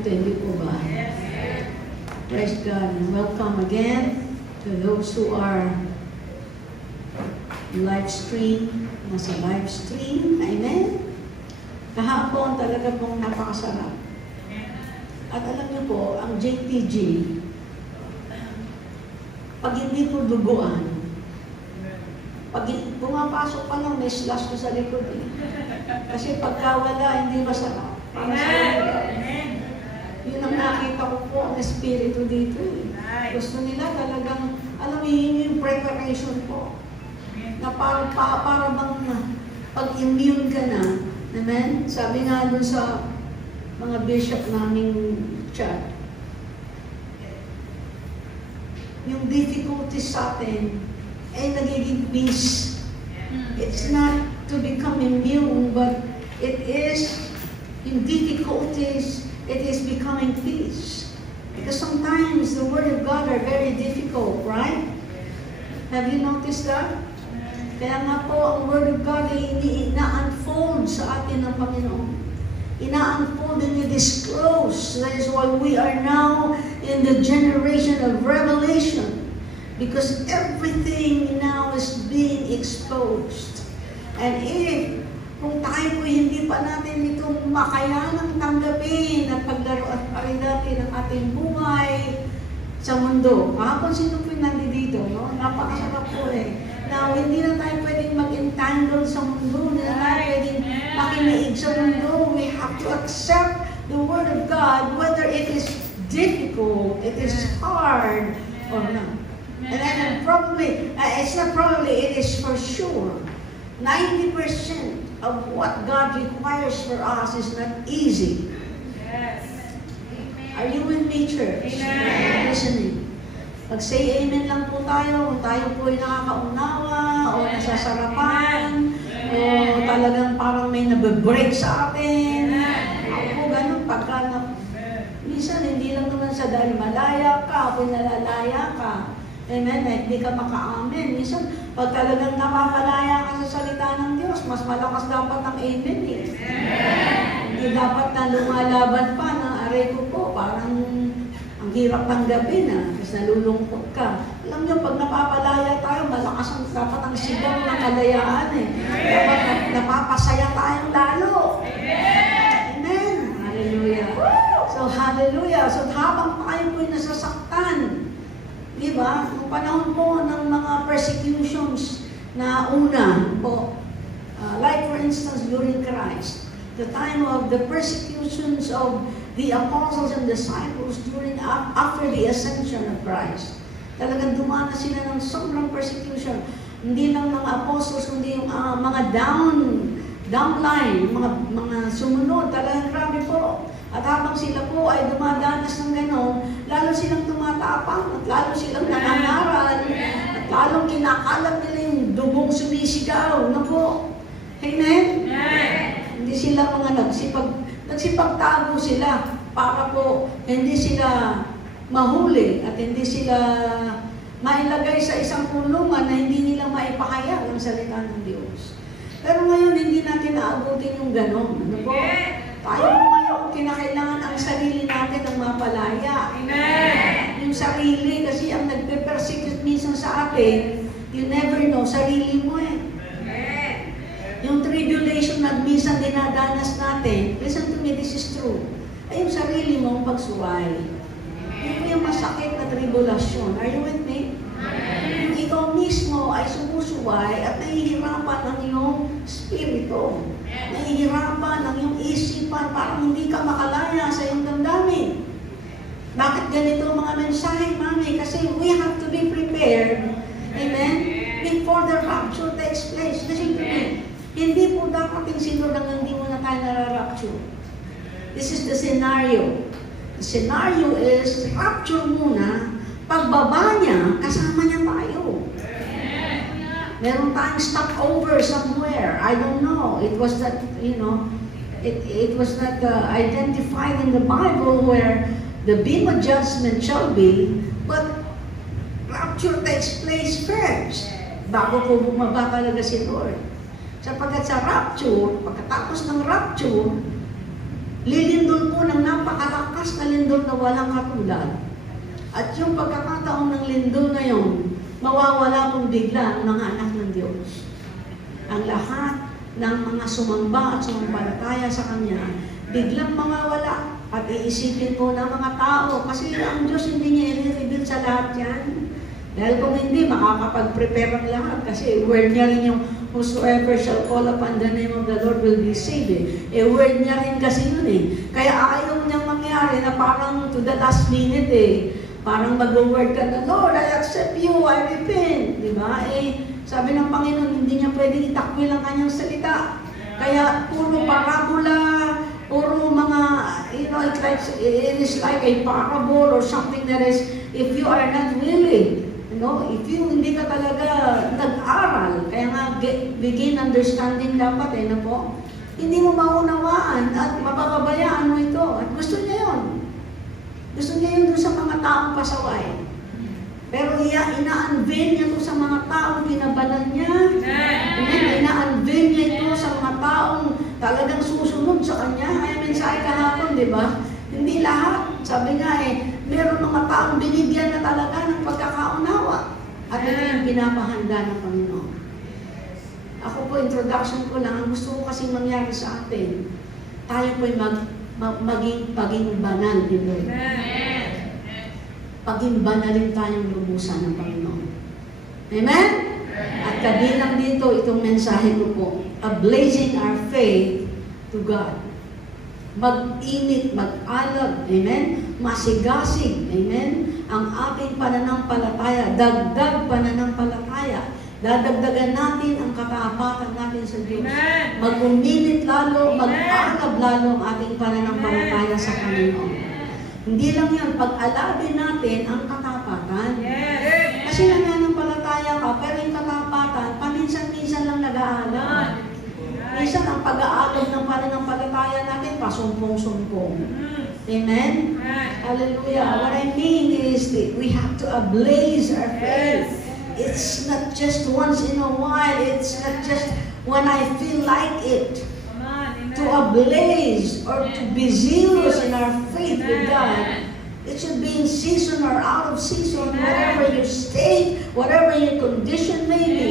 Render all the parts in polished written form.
Hindi po ba? Praise God and welcome again to those who are live stream, nasa live stream. Amen? Kahapon talaga pong napakasarap. At alam niyo po, ang JTG, pag hindi po duguan, pag pumapasok pa lang, may slash ko sa likod eh. Kasi pagka wala, hindi masarap. Para sa yun ang nakita ko po, ang espiritu dito eh. Gusto nila talagang, alam mo yun yung preparation po. Na para bang pag-immune ka na. Amen? Sabi nga dun sa mga bishop naming chat, yung difficulties sa atin ay nagiging peace. It's not to become immune, but it is in difficulties, it is becoming peace. Because sometimes the Word of God are very difficult, right? Have you noticed that? Kaya nga po, ang Word of God ay ina-unfold sa atin ng Panginoon. Ina-unfold and i-disclose. That is why we are now in the generation of revelation. Because everything now is being exposed. And if kung tayo po hindi pa natin itong makayanang tanggapin at paglaro at paridati ng ating buhay sa mundo. Kahapon sino po nandito, no? Napakasarap po eh. Now, hindi na tayo pwedeng mag-entangle sa mundo, hindi na tayo pwedeng makinig sa mundo. We have to accept the Word of God, whether it is difficult, it is hard, or not. And then probably, it's not probably, it is for sure. 90% of what God requires for us is not easy. Yes. Are you with me, church? Amen. Listening. Mag-say amen lang po tayo kung tayo po ay nakakaunawa o nasasarapan o talagang parang may nabibreak sa atin. Ako po ganun pagka minsan hindi lang naman sa dahil malaya ka o nalalaya ka. Amen? Na hindi ka maka-amen. Minsan, pag talagang napakalaya ka sa salita ng Diyos, mas malakas dapat ang amen eh. Hindi dapat na lumalaban pa ng aray ko po. Parang ang hirap tanggapin na. Kasi nalulungkot ka. Alam niyo, pag napapalaya tayo, malakas ang dapat ang sigaw ng kalayaan eh. Dapat napapasaya tayong lalo. Amen? Hallelujah. So, hallelujah. So, habang tayo po'y nasasaktan, diba? Noong panahon po ng mga persecutions na una po, like for instance during Christ, the time of the persecutions of the apostles and disciples after the ascension of Christ. Talagang dumanas sila ng sobrang persecution. Hindi lang ng apostles, kundi yung mga downline, mga sumunod. Talagang grabe po. At habang sila po ay dumadanas ng gano'n, lalo silang tumatapang, at lalo silang nangangaral, at lalong kinakalat nila yung dugong sumisigaw. Na po. Amen? Hindi sila mga nagsipagtago sila para po hindi sila mahuli at hindi sila mailagay sa isang kulungan na hindi nila maipahayag ang salita ng Diyos. Pero ngayon, hindi natin naabutin yung gano'n. Ano po? Tayo po ngayon, kinakailangan ang sarili natin ang mapalaya. Amen! Yung sarili, kasi ang nagpe-persecute minsan sa atin, you never know, sarili mo eh. Amen! Yung tribulation na minsan dinadanas natin, listen to me, this is true, ay yung sarili mong pagsuway. Yun po yung masakit na tribulasyon. Are you with me? Yung ikaw mismo ay sumusuway at nahihirapan ang iyong spirito. Nahihirapan ang iyong isipan, parang hindi ka makalaya sa iyong damdamin. Bakit ganito mga mensahe, mami? Kasi we have to be prepared, amen, before the rapture takes place. Listen to me. Hindi po dapat yung sinod hanggang hindi mo na tayo nararapture. This is the scenario. The scenario is rapture muna, pagbaba niya, kasama niya tayo. Meron tayong stopover somewhere. I don't know. It was not, it was not identified in the Bible where the beam of judgment shall be, but rapture takes place first. Bago po bumaba talaga si Lord. Sapagkat sa rapture, pagkatapos ng rapture, lilindol po ng napakalakas na lindol na walang katulad. At yung pagkakataon ng lindol na yun, mawawala pong bigla ang mga anak ng Diyos. Ang lahat ng mga sumamba at sumampalataya sa Kanya, biglang mawawala. At iisipin po ng mga tao, kasi ang Diyos hindi niya i-reveal sa lahat yan. Dahil kung hindi, makakapag-prepare ang lahat. Kasi word niya rin yung, whosoever shall call upon the name of the Lord will be saved. Word niya rin kasi yun Kaya ayaw niyang mangyari na parang to the last minute Parang mag-word ka na, Lord, I accept you, I repent. Diba? Sabi ng Panginoon, hindi niya pwedeng itakwil ang kanyang salita. Kaya puro parabola, puro mga, it is like a parable or something that is, if you are not willing, if you hindi ka talaga nag-aral, kaya nga begin understanding dapat po, hindi mo maunawaan at mapapabayaan mo ito. At gusto niya yun. Gusto niya yun doon sa mga taong pasaway. Pero ina-unveil niya ito sa mga taong binabanal niya. Ina-unveil niya ito sa mga taong talagang susunod sa Kanya. Kaya mensahe kahapon, di ba? Hindi lahat. Sabi nga meron mga taong binigyan na talaga ng pagkakaunawa. At ito yung pinapahanda ng Panginoon. Ako po, introduction ko lang. Ang gusto ko kasi mangyari sa atin, tayo po'y maging banal, di ba? Paging banalin tayong lubusan ng Panginoon. Amen? At kabilang dito, itong mensahe ko po, ablazing our faith to God. Mag-init, mag-alab, amen? Masigasig, amen? Ang ating pananampalataya, dagdag pananampalataya. Dadagdagan natin ang katapatan natin sa Diyos. Mag-uminit lalo, mag-alab lalo ang ating pananampalataya sa Panginoon. Hindi lang yan, pag-alabin natin ang katapatan. Kasi nananampalataya ka, pero yung katapatan, paminsan-minsan lang nag-aalab. Minsan ang pag-aalab ng pananampalataya natin, pasumpong-sumpong. Amen? Hallelujah. What I mean is that we have to ablaze our faith. It's not just once in a while. It's not just when I feel like it. To ablaze or to be zealous in our faith with God. It should be in season or out of season, whatever your state, whatever your condition may be.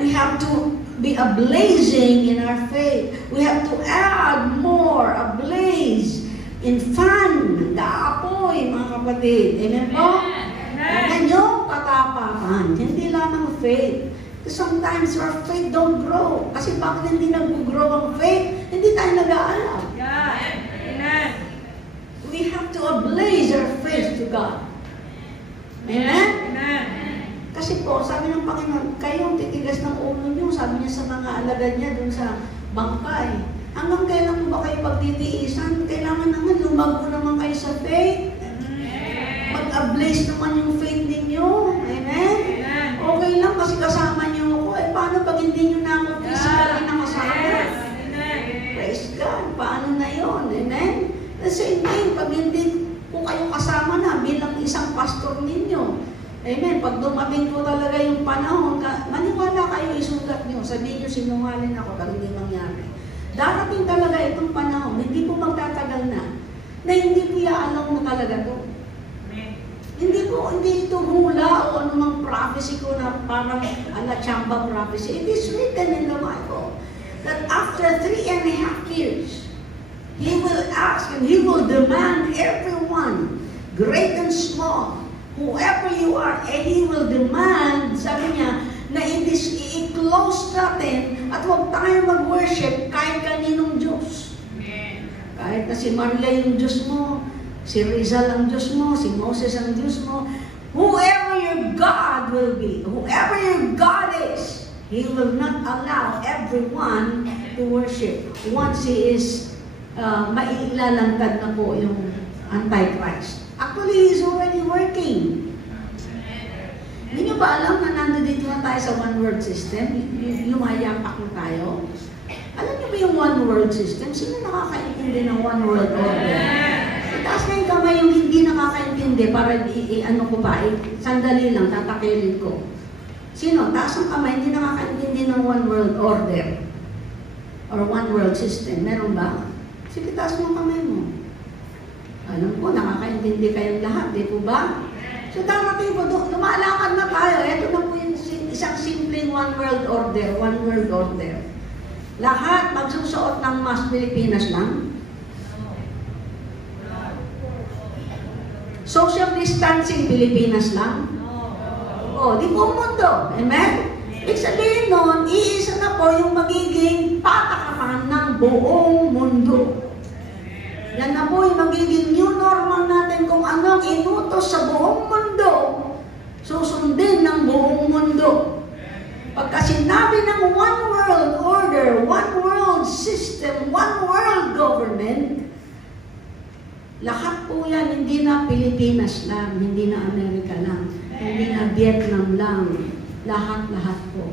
We have to be ablazing in our faith. We have to add more, ablaze, in fan, daapoy, mga kapatid. Amen po? Amen yung katapatan. Hindi lamang faith. Sometimes our faith don't grow. Kasi bakit hindi nag-grow ang faith? Hindi tayo nag-aalam. Amen. We have to ablaze our faith to God. Amen? Amen. Kasi po, sabi ng Panginoon, kayong titigas ng ulo niyo, sabi niya sa mga alagad niya dun sa bangkay. Hanggang kailan mo ba kayo pagtitiisan? Kailangan naman lumago naman kayo sa faith. Mag-ablaze naman yung faith ninyo. Amen? Okay lang kasi kasama niyo ako. Paano pag hindi niyo na ako physically nakasama? Praise God. Paano na yun? Amen? The same thing, pag hindi po kayo kasama na bilang isang pastor ninyo. Amen? Pag dumating po talaga yung panahon, maniwala kayo, isulat niyo. Sabihin niyo, sinungaling ako pag hindi mangyari. Darating talaga itong panahon, hindi po magtatagal na hindi po iaalaw mo talaga to. Hindi ito hula o anumang prophecy ko na parang chamba prophecy. It is written in the Bible that after 3.5 years, He will ask and He will demand everyone, great and small, whoever you are, and He will demand, sabi niya, na i-close natin at huwag tayo mag-worship kahit kaninong Diyos. Kahit na si Marla yung Diyos mo, si Rizal ang Diyos mo, si Moses ang Diyos mo, whoever your God will be, whoever your God is, He will not allow everyone to worship. Once He is, mailalantad na po yung Antichrist. Actually, He's already working. Hindi nyo ba alam na nandito na tayo sa one-world system? Lumayapak na tayo. Alam nyo ba yung one-world system? Sino nakakaintindi ng one-world order? Itaas na yung kamay yung hindi nakakaintindi para ko pa, sandali lang, tatakilin ko. Sino? Taas ang kamay, hindi nakakaintindi ng one-world order or one-world system. Meron ba? Sige, taas mo kamay mo. Alam ko, nakakaintindi kayong lahat, di po ba? So darating po, lumalakad na tayo. Ito na po yung isang simpleng one world order. One world order. Lahat magsusuot ng mask, Pilipinas lang. Social distancing, Pilipinas lang. O, di po mundo. Amen? Ibig sabihin nun, iisa na po yung magiging patakaran ng buong mundo. Yan na po yung magiging new normal natin kung anong inutos sa buong mundo, susundin ng buong mundo. Pagka sinabi ng one world order, one world system, one world government, lahat po yan, hindi na Pilipinas lang, hindi na Amerika lang, hindi na Vietnam lang, lahat-lahat po.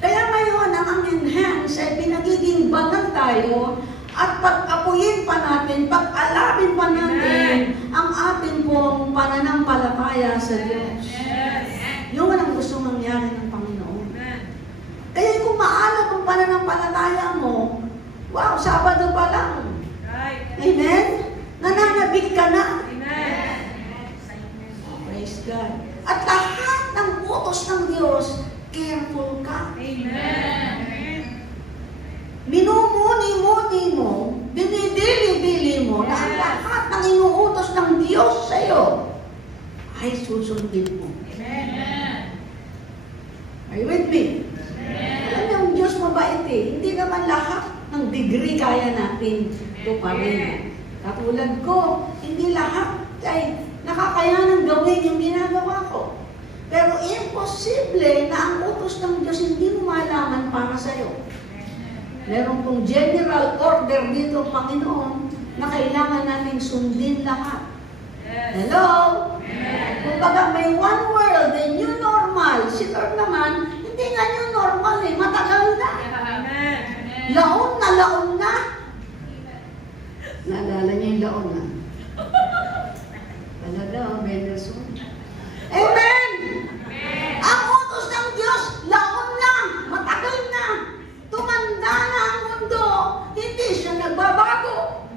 Kaya ngayon, ang enhance ay pinagiging banal tayo at pag-apuyin pa natin, pag-alapin pa natin ang ating pong pananampalataya sa Diyos. Yun ang gusto mangyari ng Panginoon. Kaya kung maalat ang pananampalataya mo, wow, Sabado pa lang. Amen? Nananabik ka na. Praise God. At lahat ng utos ng Diyos, careful ka. Minumuni-muni mo, dinidili-dili mo na ang lahat ng inuutos ng Diyos sa iyo ay susundin mo. Are you with me? Alam niyo, ang Diyos mabait eh. Hindi naman lahat ng degree kaya natin tuparin. Katulad ko, hindi lahat ay nakakayanan gawin yung ginagawa ko. Pero imposible na ang utos ng Diyos hindi mo malaman para sa iyo. Meron pong general order dito, Panginoon, na kailangan nating sundin lahat. Hello? Kumbaga may one world, a new normal. Si Lord naman, hindi nga new normal eh, matagal na. Laon na, laon na. Naalala niyo yung laon na? Talaga, Mendelssohn. Amen! Ang utos ng Diyos, laon lang, matagal na. Tumanda na ang mundo, hindi siya nagbabago.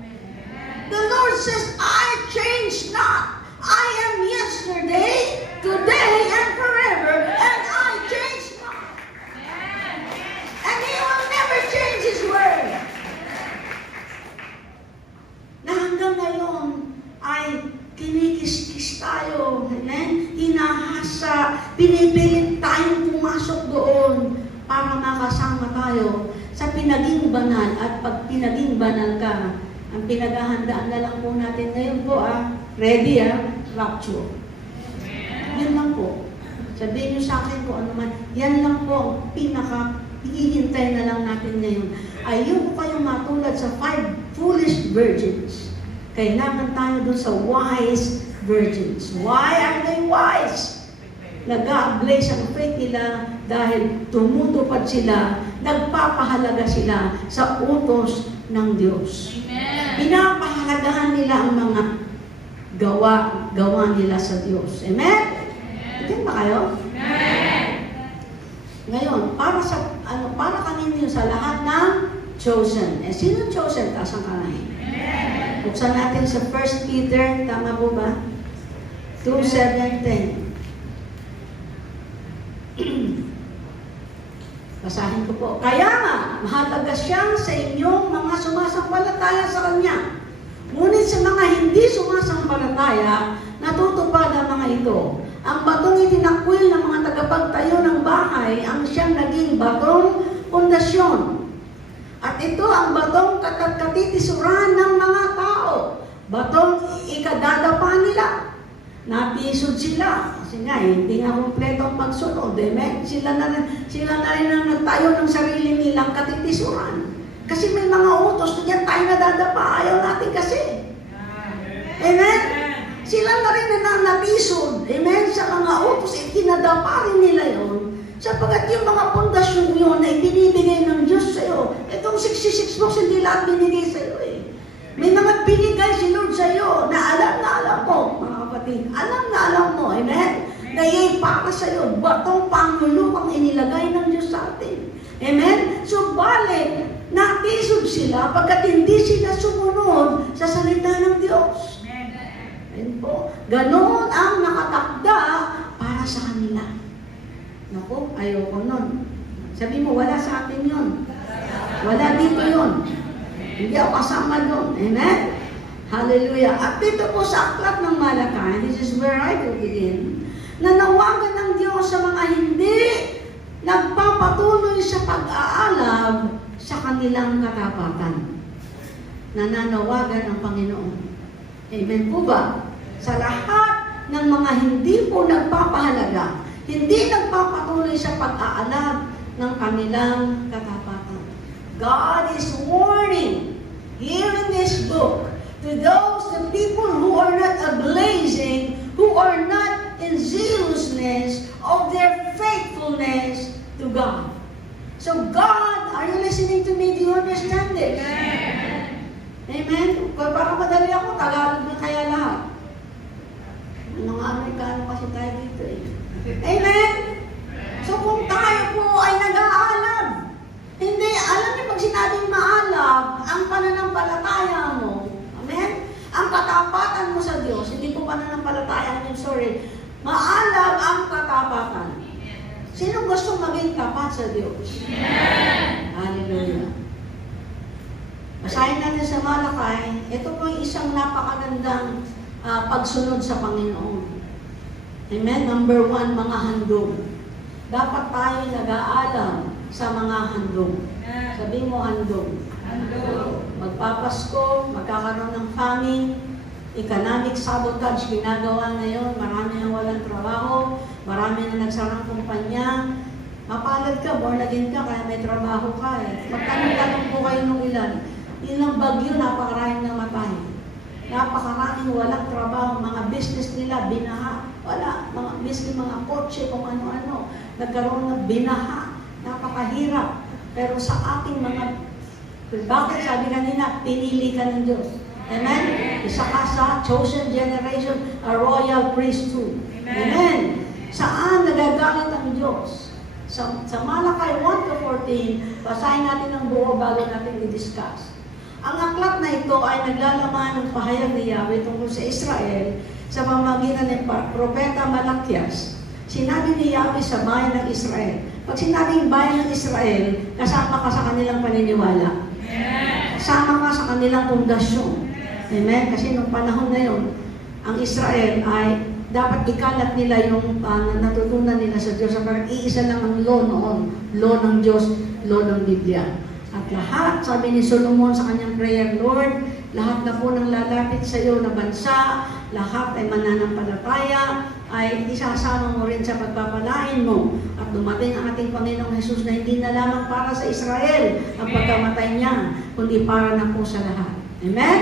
The Lord says, I change not. I am yesterday, today, and forever, and I change not. And He will never change His word. Na hanggang ngayon ay kinikis-kis tayo, hinahasa, pinipilit tayong pumasok doon para makasama tayo sa pinaging banal. At pag pinaging banal ka, ang pinaghahandaan na lang po natin ngayon po, ready rapture. Yan lang po. Sabihin niyo sa akin po ano man, yan lang po ang hihintay na lang natin ngayon. Ayun po kayong matulad sa 5 foolish virgins. Kailangan tayo dun sa wise virgins. Why are they wise? Nag-a-ablaze ang faith nila dahil tumutupad sila, nagpapahalaga sila sa utos ng Diyos. Pinapahalagahan nila ang mga gawa nila sa Diyos. Amen? Tingin ba kayo? Ngayon, para kanino sa lahat ng chosen. Sino chosen? Taas ang kamay. Buksan natin sa 1 Peter, tama po ba? 2:7-10. Basahin ko po. Kaya nga, mahalaga siya sa inyong mga sumasampalataya sa Kanya. Ngunit sa mga hindi sumasampalataya, natutupad ang mga ito. Ang batong itinakwil ng mga tagapagtayo ng bahay, ang siyang naging batong pundasyon. At ito ang batong katitisuran ng mga tao. Batong ikadadapa nila. Natisod sila. Kasi nga, hindi nga kompleto ang pagsunod. Sila na rin ang nagtayo ng sarili nilang katitisuran. Kasi may mga utos na diyan tayo nadadapa. Ayaw natin kasi. Amen? Sila na rin na natisod. Amen? Sa mga utos, ikinadapa rin nila yon. Sapagat yung mga pundasyon yun na ibinibigay ng Diyos sa'yo. Itong 66 books, hindi lahat binigay sa'yo eh. May mga binigay si Lord sa'yo na alam mo, mga kapatid. Alam mo, amen? Na yay para sa'yo, batong pangulupang inilagay ng Diyos sa atin. Amen? So, balik, natisod sila pagkat hindi sila sumunod sa salita ng Diyos. Amen po. Ganon ang nakatakda para sa kanila. Naku, ayoko nun. Sabi mo, wala sa atin yun. Wala dito yun. Hindi ako kasama doon. Amen? Hallelujah. At dito po sa aklat ng Malakay, this is where I will begin, nanawagan ng Diyos sa mga hindi nagpapatuloy sa pag-aalab sa kanilang katapatan. Nananawagan ng Panginoon. Amen po ba? Sa lahat ng mga hindi po nagpapahalaga, hindi nagpapatuloy sa pag-aalab ng kanilang katapatan. God is warning here in this book to those, the people who are not ablazing, who are not in zealousness of their faithfulness to God. So God, are you listening to me? Do you understand this? Amen? Para madali ako, Tagalog na kaya lahat. Mga Amerikano kasi tayo dito eh. Amen? So kung tayo po ay nag-aalab, hindi, alam niyo pag sinabing maalab, ang pananampalataya mo, amen? Ang katapatan mo sa Diyos, hindi po pananampalataya, sorry, maalab ang katapatan. Sino gusto maging tapat sa Diyos? Hallelujah. Basahin natin sa Malakay, ito po yung isang napakagandang pagsunod sa Panginoon. Amen? Number 1, mga handog. Dapat tayo nag-aalam sa mga handog. Sabi mo handog. Magpapasko, magkakaroon ng famine, economic sabotage ginagawa ngayon, marami na walang trabaho, marami na nagsarang kumpanya. Mapalad ka, born again ka, kaya may trabaho ka eh. Magtanong-tanong po kayo nung ilan. Ilang bagyo, napakaraming namatay. Napakaraming walang trabaho, mga business nila, binaha. Wala, mga kotse, kung ano-ano. Nagkaroon ng binaha. Napakahirap. Pero sa ating mga, bakit sabi kanina, pinili ka ng Diyos. Amen? Isa ka sa chosen generation, a royal priesthood. Amen? Saan nagagalit ang Diyos? Sa Malakay 1-14, basahin natin ang buo bago natin i-discuss. Ang aklat na ito ay naglalaman ng pahayag ni Yahweh tungkol sa Israel sa pamamagitan ng Propeta Malakias. Sinabi ni Yahweh sa bayan ng Israel. Pag sinabing bayan ng Israel, kasama ka sa kanilang paniniwala. Kasama ka sa kanilang pundasyon. Amen? Kasi nung panahon na yun, ang Israel ay dapat ikalat nila yung natutunan nila sa Diyos. Parang iisa lang ang law noon. Law ng Diyos, law ng Biblia. At lahat, sabi ni Solomon sa kanyang prayer, Lord, lahat na po ng lalapit sa iyo na bansa, lahat ay mananampalataya, ay isasama mo rin sa pagpapalain mo. At dumating ang ating Panginoong Jesus na hindi na lamang para sa Israel ang pagkamatay niya, kundi para na po sa lahat. Amen?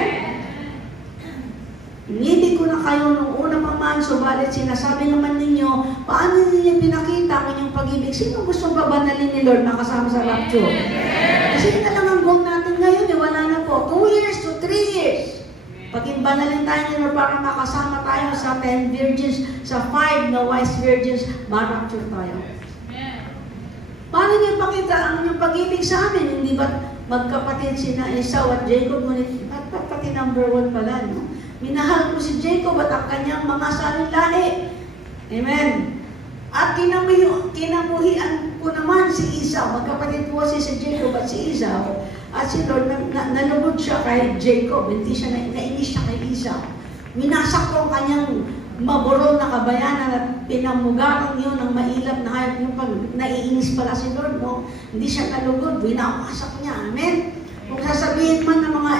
Inibig ko na kayo nung una pa man, subalit sinasabi naman ninyo, paano ninyo pinakita ang inyong pag-ibig? Sino gusto babanalin ni Lord na kasama sa rapture? Kasi na lang ang goal natin ngayon, wala na po. 2 years to 3 years. Pag-imbanalin tayo ni Lord para makasama tayo sa 10 virgins, sa 5 na wise virgins, ma-rapture tayo. Paano niyo pakita ang inyong pag-ibig sa amin? Hindi ba magkapatid sina Esau at Jacob? Ngunit pati number 1 pala, no? Minahal ko si Jacob at ang kanyang mga saling-lahi. Amen. At kinabuhian ko naman si Esau. Magkapatid po si Jacob at si Esau. At si Lord, nalugod siya kay Jacob. Hindi siya nainis siya kay Esau. Minasak ko ang kanyang maburol na kabayanan at pinamugaran yun ng mailap na hayop. Yung pag naiinis pala si Lord, no? Hindi siya nalugod. Winawasak niya. Amen. Kung sasabihin man ng mga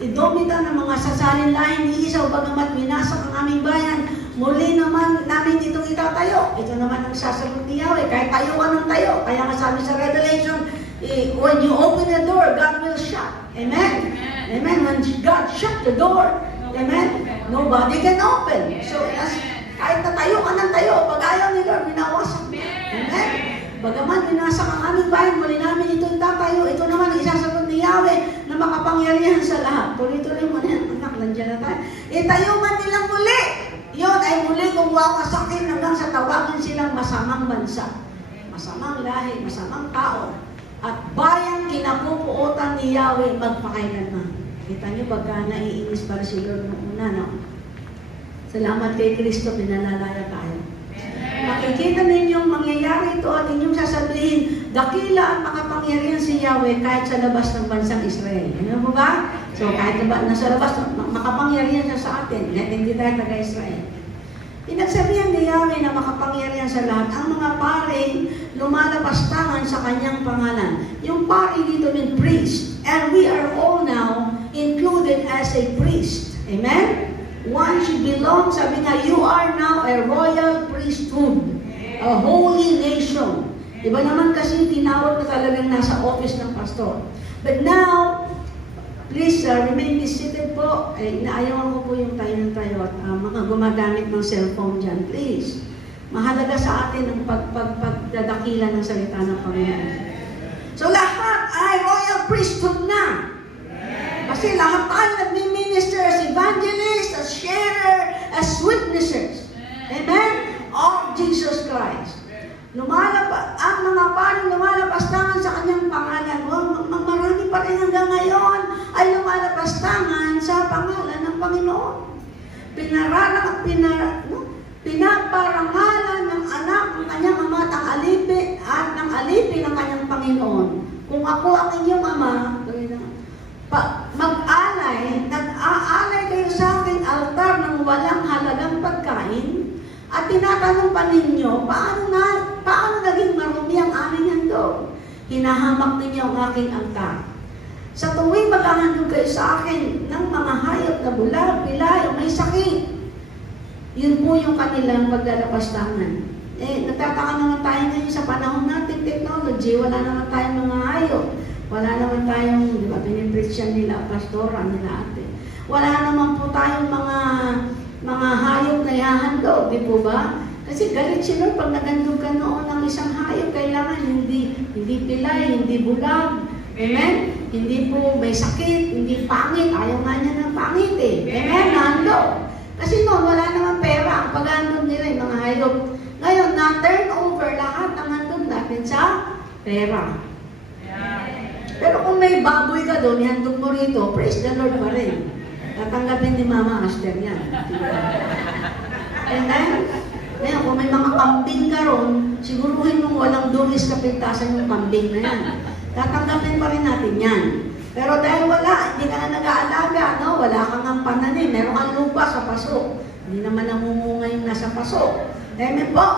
idomita ng mga sasalin-lahin ni Esau, bagamat winasak ang aming bayan, muli naman namin itong itatayo. Ito naman ang sasagot ni Yahweh. Kahit tayo ka ng tayo. Kaya nga sabi sa Revelation, when you open the door, God will shut. Amen? Amen. When God shut the door, amen, nobody can open. So, kahit natayo ka ng tayo, pag ayaw ni Lord, winawasak. Amen? Bagaman winasak ang aming bayan, muli namin itong tatayo. Ito naman, isasagot ni Yahweh na makapangyarihan sa lahat. Tuloy-tuloy mo na yan. Anak, nandiyan na tayo. Itayo man nilang muli. Yun ay muli kung wawasakin hanggang sa tawagin silang masamang bansa. Masamang lahi, masamang tao. at bayang kinapupuotan ni Yahweh magpakailanman. Kita niyo pagka naiinis para si Lord noong una, no? Salamat kay Kristo, pinalalaya tayo. Makikita ninyong mangyayari ito at inyong sasabihin, dakila at makapangyarihan si Yahweh kahit sa labas ng bansang Israel. Ano po ba? So kahit nasa labas, makapangyarihan siya sa atin, hindi tayo taga-Israel. Pinagsabihan ni Yahweh na makapangyarihan sa lahat, ang mga paring lumalapastangan sa kanyang pangalan. Yung pari dito mean priest, and we are all now included as a priest. Amen? Once you belong, sabi nga, you are now a royal priesthood, a holy nation. Iba naman kasi tinawag ko talagang nasa office ng pastor. But now, please remain seated po. Inaayawan ko po yung tayo ng tayo at mga gumagamit ng cellphone dyan. Please. Mahalaga sa atin ang pagdadakila ng salita ng Panginoon. So lahat ay royal priesthood na. Kasi lahat tayo nagmi-minister as evangelists, as sharer, as witnesses. Amen? Of Jesus Christ. Ang mga paring lumalapastangan sa kanyang pangalan. Marami pa rin hanggang ngayon ay lumalapastangan sa pangalan ng Panginoon. Pinaparangalan ng anak ng kanyang ama at ng alipin ng kanyang Panginoon. Kung ako ang inyong ama, nag-aalay kayo sa aking altar ng walang halagang pagkain at tinatanong pa ninyo, paano naging marumi ang aming handog? Hinahamak ninyo ang aking altar. Sa tuwing maghahandog kayo sa akin ng mga hayop na bulag, pilay o may sakit, yun po yung kanilang paglalapastangan. Nagtataka naman tayo ngayon sa panahon natin, technology, wala naman tayong mga hayop. Wala naman tayong, di ba, pinipreach nila, pastora nila ate. Wala naman po tayong mga hayop na ihahandog, di po ba? Kasi galit sila pag naghandog ka noon ng isang hayop, kailangan hindi pilay, hindi bulag. Amen? Hindi po may sakit, hindi pangit. Ayaw nga niya ng pangit eh. Amen? Nahandog. Kasi noon, wala naman pera. Ang paghandog nila yung mga hayop. Ngayon, na-turn over lahat ang handog natin sa pera. Pero kung may baboy ka doon, ihandog mo rito, praise the Lord pa rin. Tatanggapin ni Mama Aster yan. Amen? Ngayon, kung may mga kambing ka ron, siguruhin mong walang dumis kapintasan yung kambing na yan. Tatanggapin pa rin natin yan. Pero dahil hindi ka na nag-aalaga, no? Wala kang ang pananim, meron kang lupa sa paso. Hindi naman namumunga yung nasa paso. Amen po?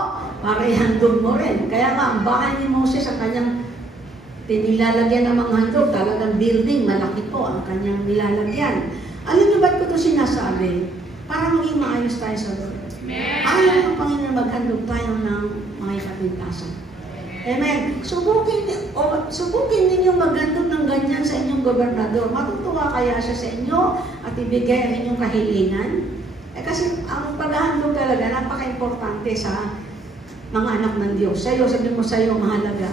Para ihandog mo rin. Kaya nga, ang bahay ni Moses sa kanyang nilalagyan ng mga handog, talagang building, malaki po ang kanyang nilalagyan. Alam niyo ba't ko ito sinasabi? Para maging maayos tayo sa Lord. Ayaw ng Panginoon maghandog tayo ng mga kapintasan. Amen. Subukin ninyong maghandog ng ganyan sa inyong gobernador. Matutuwa kaya siya sa inyo at ibigay ang inyong kahilingan? Kasi ang paghahandog talaga, napaka-importante sa mga anak ng Diyos. Sa'yo, sabihin mo sa'yo, mahalaga.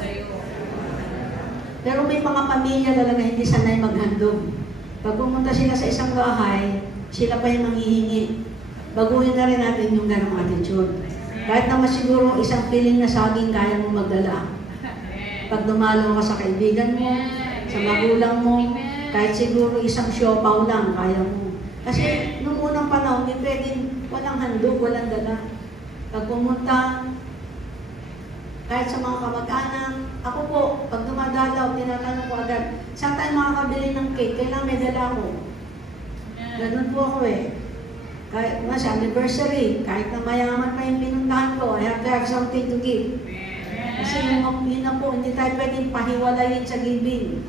Pero may mga pamilya talaga hindi sanay maghandog. Pag pumunta sila sa isang bahay, sila pa yung manghihingi. Baguhin na rin natin yung ganong attitude. Kahit naman siguro isang piling na saging kaya mo magdala. Pag dumalaw ka sa kaibigan mo, sa magulang mo, kahit siguro isang siopaw lang kaya mo. Kasi nung unang panahon, hindi pwedeng walang handog, walang dala. Pag pumunta, kahit sa mga kamag-anak, ako po, pag dumadalaw, tinatanong ko agad, saan tayo makakabili ng cake? Kailangan may dala ko. Ganun po ako eh. Kahit nga sa anniversary, kahit na mayaman pa yung pinuntahan ko, I have to have something to give. Kasi yun na po, hindi tayo pwedeng pahiwalayin sa giving.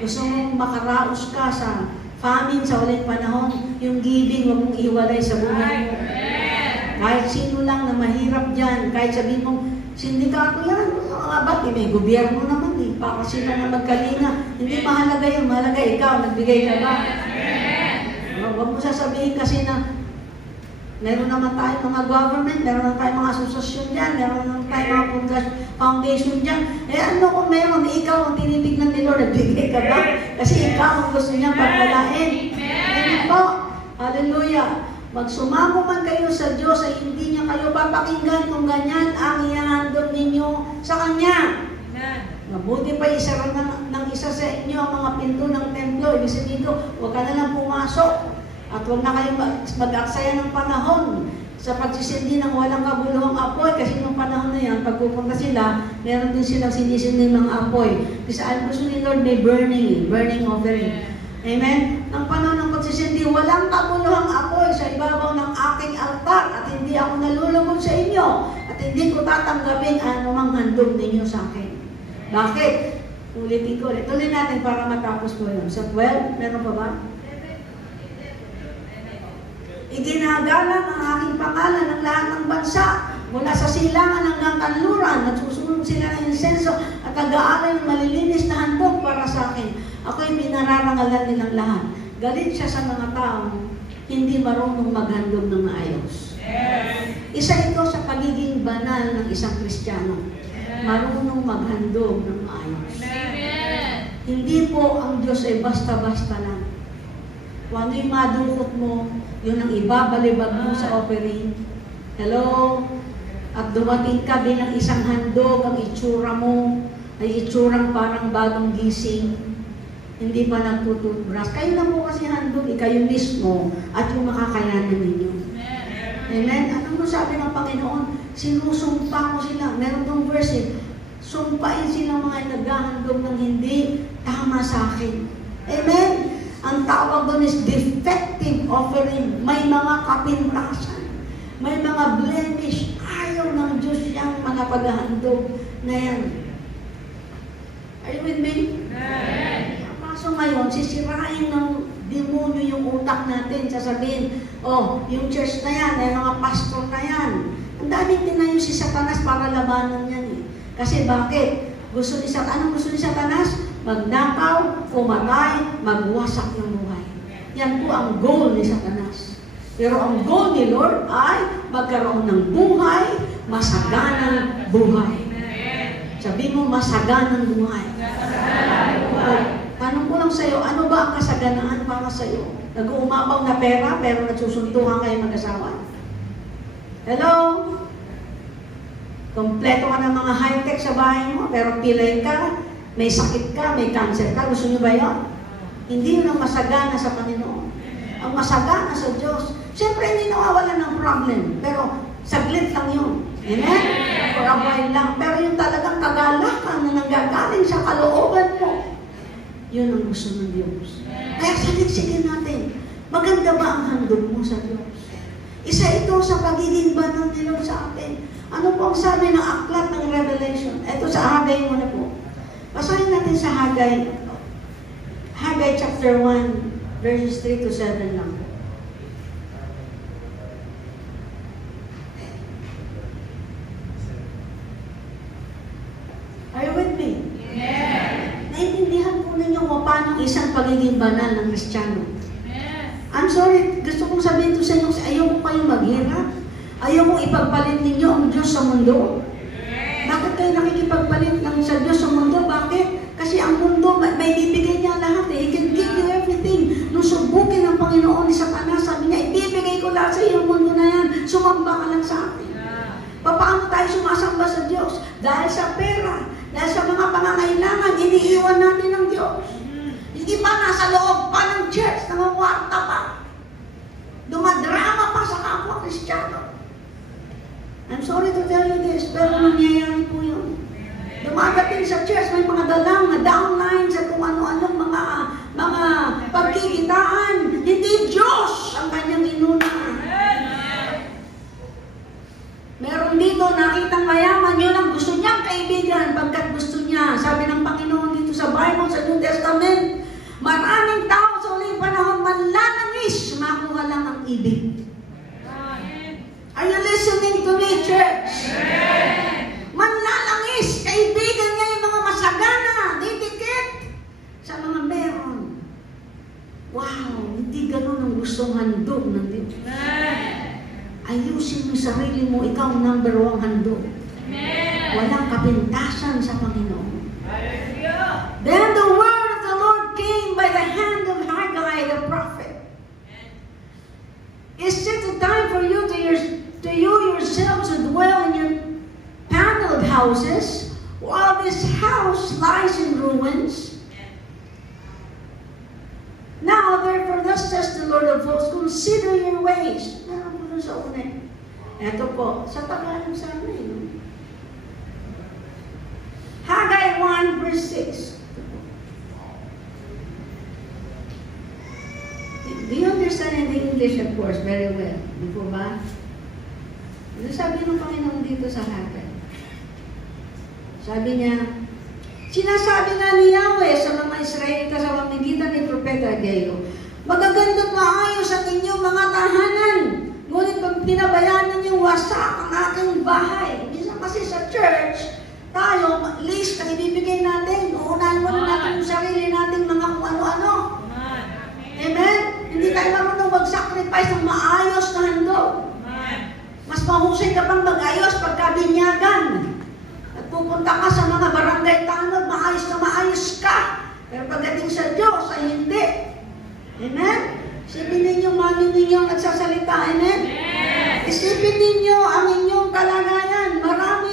Gusto mong makaraos ka sa famine sa walang panahon, yung giving, huwag mong ihiwalay sa buhay mo. Kahit sino lang na mahirap dyan, kahit sabihin mo, sindikato yan, ba't may gobyerno naman eh, para sila na magkalinga. Hindi mahalaga yun, mahalaga ikaw, nagbigay ka ba? Huwag mo sasabihin kasi na meron naman tayo mga government, meron naman tayo mga asosasyon dyan, meron naman tayo mga foundation dyan. Ano kung meron, ikaw ang tinitignan ni Lord, nagbigay ka ba? Kasi ikaw ang gusto niya pagpalain. Amen po. Hallelujah. Magsumamo man kayo sa Diyos ay hindi niya kayo papakinggan kung ganyan ang ihahandog ninyo sa Kanya. Mabuti pa isara ng isa sa inyo ang mga pinto ng templo. Ibig sabihin dito, huwag ka na lang pumasok. At huwag na kayong mag-aksaya ng panahon sa pagsisindi ng walang kabuluhang apoy. Kasi nung panahon na yan, pagpupunta sila, meron din silang sinisindi ng mga apoy. Kasi ang gusto ni Lord may burning offering. Amen? Ang panahon ng pagsisindi, walang kabuluhang apoy sa ibabaw ng aking altar at hindi ako nalulugod sa inyo at hindi ko tatanggapin anumang handog ninyo sa akin. Bakit? Ulitin ko ulit. Tuloy natin para matapos ko yun. Sa 12, meron pa ba? Iginagalang ang aking pangalan ng lahat ng bansa. Mula sa silangan hanggang kanluran, nagsusunod sila ng insenso at nag-aalay ng malilinis na handog para sa akin. Ako'y pinararangalan nilang lahat. Galit siya sa mga taong hindi marunong maghandog ng maayos. Isa ito sa pagiging banal ng isang Kristiyano. Marunong maghandog ng maayos. Hindi po ang Diyos ay basta-basta lang. Kung ano yung madulot mo, yun ang ibabalibag mo sa offering. Hello? At dumating ka bilang isang handog, ang itsura mo ay itsurang parang bagong gising. Hindi pa nagtututbrush. Kayo na po kasi handog, kayo mismo at yung makakayanan ninyo. Amen? Ano mo sabi ng Panginoon? Sinusumpa ko sila. Meron tong verse, sumpain silang mga naghahandog ng hindi tama sa akin. Amen? Ang tawag doon is defective offering. May mga kapintasan. May mga blemish. Ayaw ng Diyos yung mga paghahandog na yan. Are you with me? Kaso ngayon, sisirain ng demonyo yung utak natin. Sasabihin, oh, yung church na yan, ay mga pastor na yan. Ang daming tinayo si Satanas para labanan yan eh. Kasi bakit? Anong gusto ni Satanas? Magnakaw, pumatay, magwasak ng buhay. Yan po ang goal ni Satanas. Pero ang goal ni Lord ay magkaroon ng buhay, masaganang buhay. Sabi mo, masaganang buhay. Tanong ko lang sa'yo, ano ba ang kasaganaan para sa'yo? Nag-uumapaw na pera, pero nagsusuntuhan kayo mag-asawa? Hello? Kompleto ka ng mga high-tech sa bahay mo, pero pilay ka, may sakit ka, may cancer ka. Gusto niyo ba yun? Hindi yun ang masagana sa Panginoon. Ang masagana sa Diyos. Siyempre, hindi nawawala ng problem, pero saglit lang yun. Amen? For a while lang. Pero yung talagang kagalakan na nanggagaling sa kalooban mo, yun ang gusto ng Diyos. Kaya salit-sigin natin, maganda ba ang handog mo sa Diyos? Isa ito sa pagiging banal ni Lord sa atin. Ano po ang sabi ng aklat ng Revelation? Ito sa Hagay muna po. Basahin natin sa Hagay. Hagay chapter 1, verses 3 to 7 lang. Are you with me? Yeah. Naintindihan po ninyo kung paano isang pagiging banal ng Kristiyano. I'm sorry, gusto kong sabihin ito sa inyo, ayaw ko kayong maghirap. Ayaw kong ipagpalit ninyo ang Diyos sa mundo. Bakit kayo nakikipagpalit ng sa Diyos sa mundo? Bakit? Kasi ang mundo, may bibigay niya lahat eh. He can give you everything. Nung subukin ng Panginoon ni Satanas, sabi niya, ibibigay ko lahat sa iyo mundo na yan. Sumamba ka lang sa akin. Paano tayo sumasamba sa Diyos? Dahil sa pera, dahil sa mga pangangailangan, iniiwan natin ng Diyos. Hindi pa nasa loob pa ng church, nangungarta pa. Dumadrama pa sa kapwa Kristiyano. I'm sorry to tell you this, pero nangyayari po yun. Dumadating sa church, may mga dalang na downlines at kung ano-anong mga pagkikitaan. Hindi Diyos ang kanyang inuna. Meron dito, nakitang mayaman, yun ang gusto niyang kaibigan pagkat gusto niya. Sabi ng Panginoon dito sa Bible, sa New Testament, maraming tao sa uling panahon manlalangis, makuha lang ang ibig. Are you listening to me, church? Manlalangis, kaibigan niya yung mga masagana, didikit sa mga meron. Wow, hindi ganun ang gustong handog ng Diyos. Ayusin mo sarili mo, ikaw ang number 1 handog. Walang kapintasan sa Panginoon. Then the word of the Lord came by the hand of Haggai the prophet. Is it a time for you yourselves to dwell in your paneled houses while this house lies in ruins. Now, therefore, thus says the Lord of hosts, consider your ways. Meron po sa una. Ito po, sa Tagalog sa amin. Haggai 1 verse 6. Do you understand in the English, of course, very well? Di po ba? Ano sabi ng Panginoon dito sa Haggai? Sabi niya, sinasabi nga ni Yahweh sa mga Israelita sa pamamagitan ni Propeta Haggai, magaganda at maayos ang inyong mga tahanan, ngunit pag pinabayaan ninyong wasak ang aking bahay. Minsan kasi sa church, tayo, list ang ibibigay natin, uunahin mo natin yung sarili natin mga kung ano-ano. Amen? Hindi tayo marunong mag-sacrifice ng maayos na handog. Mas mahusay ka pang mag-ayos pagkabinyagan. At pupunta ka sa mga barangay tanod, maayos na maayos ka. Pero pagdating sa Diyos, ay hindi. Amen? Isipin ninyo, mami ninyo ang nagsasalita. Amen? Isipin ninyo ang inyong kalagayan. Marami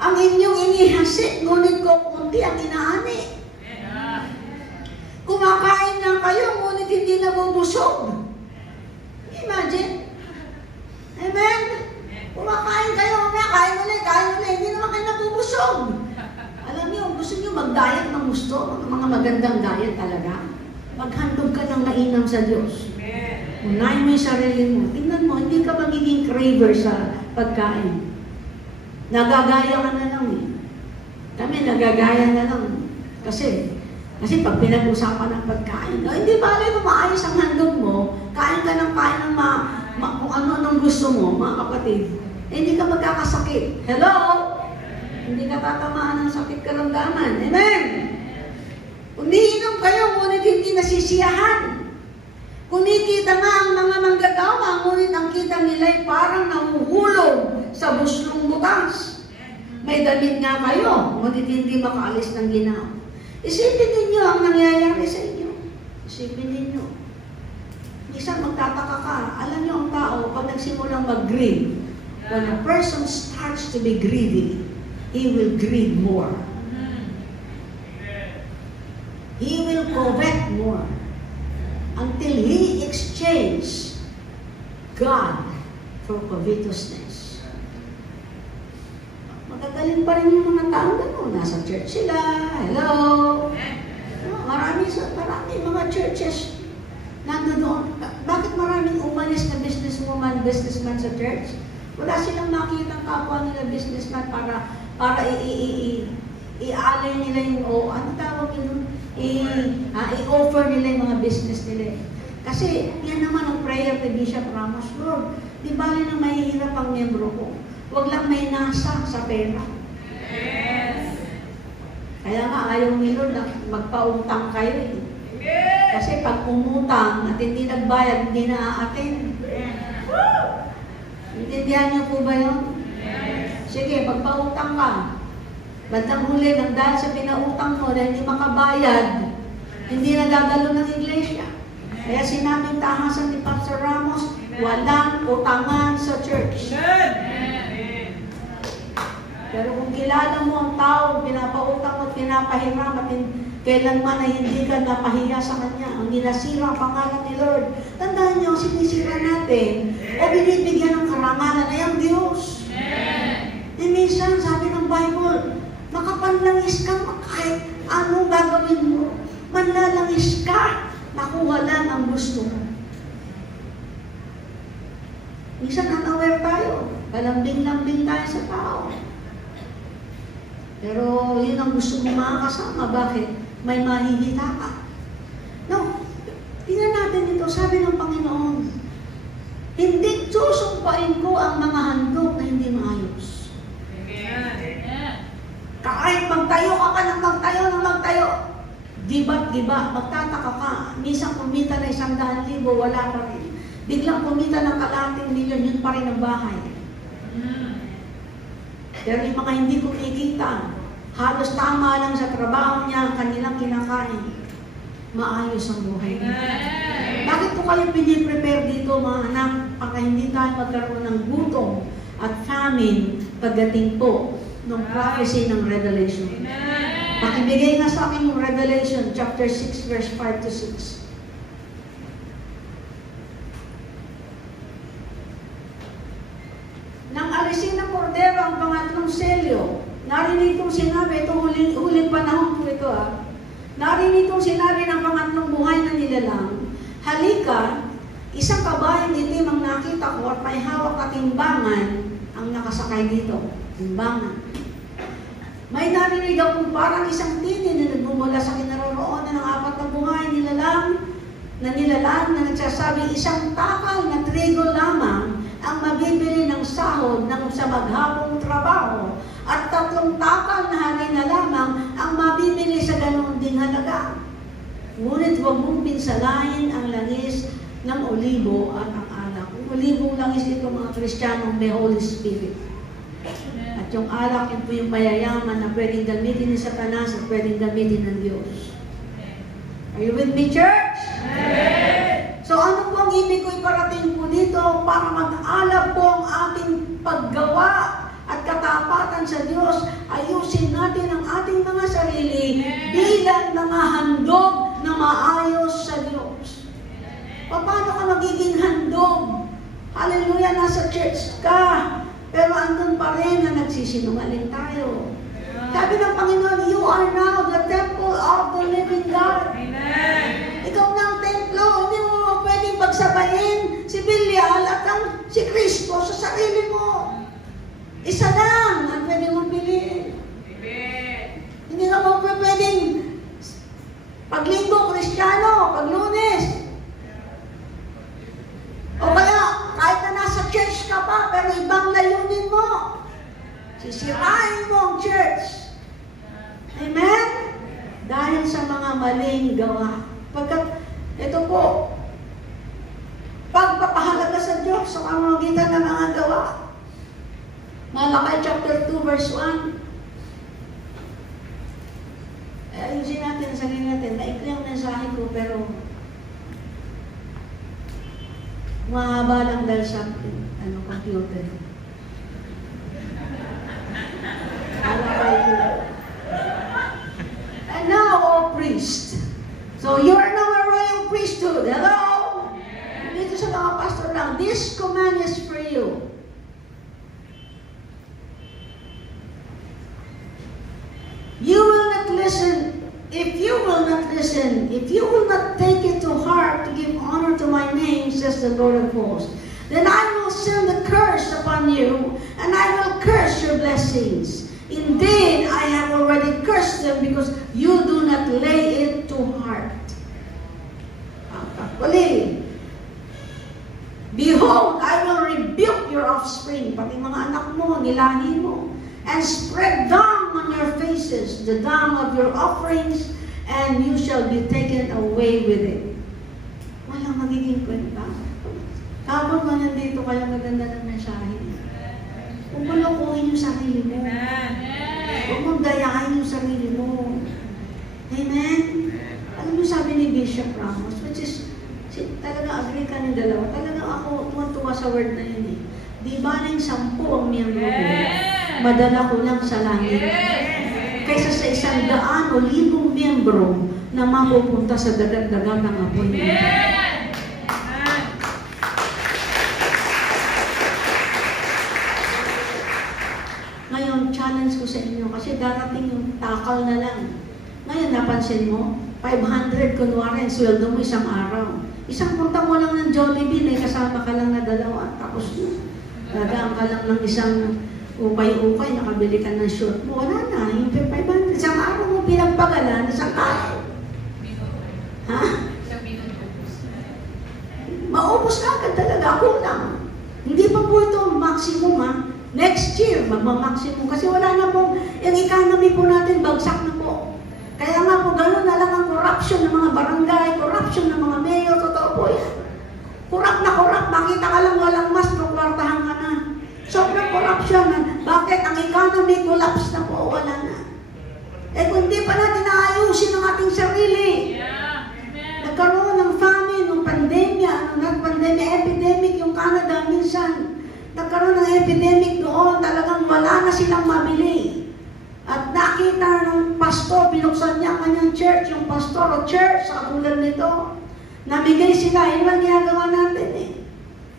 ang inyong inihasik, ngunit kunti ang inaani. Kumakain na kayo, ngunit hindi nabubusog. Imagine. Amen? Kumakain kayo, kain ulit, hindi naman kayo nabubusog. Alam niyo, gusto niyo mag-diet ng gusto, mga magandang diet talaga. Maghandog ka ng mainam sa Diyos. Unahin mo yung sarili mo. Tingnan mo, hindi ka magiging craver sa pagkain. Nagagaya ka na lang eh. Kami, nagagaya na lang. Kasi pag pinag-usapan ng pagkain, hindi bale kung maayos ang handog mo, kain ka ng kung ano gusto mo, mga kapatid, hindi ka magkakasakit. Hello? Hindi ka tatamaan ng sakit karamdaman. Amen? Umiinom kayo, ngunit hindi nasisiyahan. Kumikita nga ang mga manggagawa, ngunit ang kita nila'y parang nahuhulog sa buslong butas. May damit nga kayo, ngunit hindi makaalis ng ginaw. Isipin ninyo ang nangyayari sa inyo. Isipin ninyo. Minsan magtataka ka. Alam niyo ang tao, pag nagsimulang mag-greed, when a person starts to be greedy, he will greed more. He will covet more. Until he exchanges God for covetousness. Magagaling pa rin yung mga tao gano'n. Nasa church sila. Hello? Marami mga churches nandoon. Bakit maraming umalis na businessman sa church? Wala silang makita kapwa nila businessman para i-alay nila yung, ano tawag yun? I-offer nila yung mga business nila. Kasi yan naman ang prayer ni Bishop Ramos, Lord, di bali na mahihirap ang miyembro ko. Huwag lang may nasa sa pera. Yes. Kaya nga ayaw ni Lord na magpautang kayo eh. Kasi pag umutang at hindi nagbayad, hindi na-a-attend. Intindihan niyo po ba yun? Sige, pagpautang ka. Bandang huli, nang dahil sa pinautang mo na hindi makabayad, hindi nadadalo ng iglesia. Kaya sinabing tahasan ni Pastor Ramos, walang utangan sa church. Pero kung kilala mo ang tao, pinapautang at pinapahiram at kailanman ay hindi ka napahiya sa kanya, ang ginasira ang pangalan ni Lord, tandaan niyo, sinisira natin o binibigyan ng karangalan ay ang Diyos. Minsan, sabi ng Bible, makapanlangis ka, kahit anong gagawin mo, manlalangis ka, nakuha lang ang gusto mo. Minsan, unaware tayo, kalambing-lambing tayo sa tao. Pero yun ang gusto mo makakasama. Bakit? May mahihita ka. No, tingnan natin ito. Sabi ng Panginoon, hindi susumpain ko ang mga handog na hindi maayos. Kahit magtayo ka pa ng magtayo, giba't-giba, magtataka ka. Minsan kumita na 100,000, wala pa rin. Biglang kumita ng kalating milyon, yun pa rin ang bahay. Pero yung mga hindi kumikita, halos tama lang sa trabaho niya, kanilang kinakain. Maayos ang buhay niya. Bakit po kayo piniprepare dito mga anak, para hindi tayo magkaroon ng gutom at famine pagdating po ng prophecy ng Revelation. Pakibigay nga sa akin yung Revelation chapter 6 verse 5 to 6. Nang alisin ng kordero ang pangatlong selyo, narinig kong sinabi, ito huling panahon po ito narinig kong sinabi ng pangatlong buhay na nilalang, halika, isang kabayang itim ang nakita ko at may hawak na timbangan ang nakasakay dito. Timbangan. May narinig akong parang isang tinin na nagbumula sa kinaroroonan ng apat na buhay nilalang na nagsasabi, isang takal na trigo lamang ang mabibili ng sahod ng sa maghapong trabaho at 3 takal na harina lamang ang mabibili sa ganoon ding halaga. Ngunit huwag mong pinsalain ang langis ng olibo at ang alak. Ang olibong langis ito mga Kristiyanong may Holy Spirit. At yung alak, yun po yung mayayaman na pwedeng gamitin ni Satanas at pwedeng gamitin ng Diyos. Are you with me, church? So ano po ang ibig ko iparating po dito para mag-alab po ang ating paggawa at katapatan sa Diyos, ayusin natin ang ating mga sarili bilang mga handog na maayos sa Diyos. Paano ka magiging handog? Hallelujah, nasa church ka, pero andun pa rin na nagsisinungaling tayo. Sabi ng Panginoon, you are now the temple of the living God. Amen. Ikaw na ang templo, hindi mo pwedeng pagsabayin si Belial at si Kristo sa sarili mo. Isa lang ang pwede mong piliin. Hindi ka mo pwedeng paglinggo, Kristiyano, pag-Lunes. O kaya, kahit na nasa church ka pa, pero ibang layunin mo. Sisirain mo ang church. Amen? Dahil sa mga maling gawa. Pagkat, ito po, pagpapahalaga sa Diyos sa pamamagitan ng mga gawa. Malakay chapter 2 verse 1. Ayusin natin sa sarili natin. Maikli ang mensahe ko pero mahaba lang dahil sa computer. And now, O priest. So you are now a royal priesthood. Hello? Dito sa mga pastor lang. This command is for you. You will not listen. If you will not listen, if you will not take it to heart to give honor to my name, says the Lord of hosts, then I will send a curse upon you, and I will curse your blessings. Indeed, I have already cursed them because you do not lay it to heart. Behold, I will rebuke your offspring, pati mga anak mo, nilahi mo, and spread dung on your faces, the dung of your offerings, and you shall be taken away with it. Walang magiging kwenta. Kapag man nandito kayo, maganda ng mensahe. Huwag mo lokohin yung sarili mo. Huwag mong dayahin yung sarili mo. Amen? Alam mo sabi ni Bishop Ramos, which is, talaga agree ka ng dalawa. Talaga ako tuwa sa word na yun eh. Di ba ng 10 ang miyembro ko? Madala ko lang sa langit. Kaysa sa 100 o 1,000 miyembro na mapupunta sa dagat-dagat ng apoy niya. Ngayon, challenge ko sa inyo kasi darating yung takal na lang. Ngayon, napansin mo, 500 kunwari, sweldo mo isang araw. Isang punta mo lang ng Jollibee, may kasama ka lang na 2, tapos gagaan ka lang ng isang ukay-ukay, nakabili ka ng short mo, wala na, yung 500. Isang araw mo pinagpagalan, isang araw. Ha? Maubos ka agad talaga, kulang. Hindi pa po ito maximum ha. Next year, magmamaximum. Kasi wala na po, yung economy po natin, bagsak na po. Kaya nga po, gano'n na lang ang corruption ng mga barangay, corruption ng mga mayor, totoo po yan. Corrupt na corrupt, makita ka lang walang mas, kwartahan ka na. Sobrang corruption na. Bakit? Ang economy collapse na po, wala na. Eh kung di pa natin naayusin ang ating sarili. Nagkaroon ng famine, ng pandemya, epidemic yung Canada minsan. Nagkaroon ng epidemic doon, talagang wala na silang mabili. At nakita ng pastor, binuksan niya ang kanyang church, yung pastor o church, sa katulad nito. Namigay sila, yun ang ginagawa natin eh.